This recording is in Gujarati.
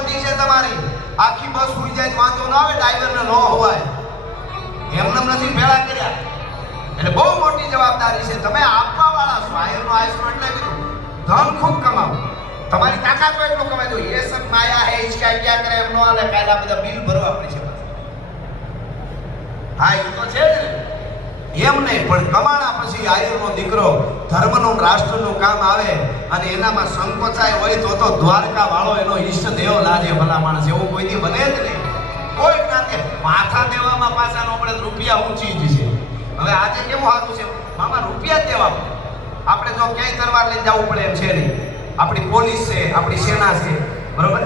મોટી છે તમારી. આખી બસ ઉડી જાય વાંધો ના આવે, ડ્રાઈવરને ન હોવાય એમને નથી ભેળા કર્યા. એટલે બહુ મોટી જવાબદારી છે. તમે આપવા વાળા છો. આયરનો આયસો એટલે કીધું ધન ખૂબ કમાવો, તમારી તાકાત હોય એટલું કમાઈ દો. એ સબ માયા હે ઈશ્કા ક્યાં કરે એમ નો હાલે. કાયદા બધા બિલ ભરવા પડે છે. હા એ તો છે જ ને, એમ નહીં પણ કમાણા પછી આયરનો દીકરો ધર્મનું રાષ્ટ્રનું કામ આવે અને એનામાં સંકોચાય હોય તો દ્વારકા વાળો એનો ઈષ્ટ દેવ લાજે. ભલા માણસ એવું કોઈ દી બને જ નહીં. કોઈ જ્ઞાતે માથા દેવામાં પાછા નો પડે. રૂપિયા ઊંચી જ છે. હવે આજે કેવું સારું છે મામા, રૂપિયા જ દેવા. આપણે જો ક્યાંય તરવાર લઈને જવું પડે એમ છે નહીં. આપણી પોલીસ છે, આપણી સેના છે, બરોબર.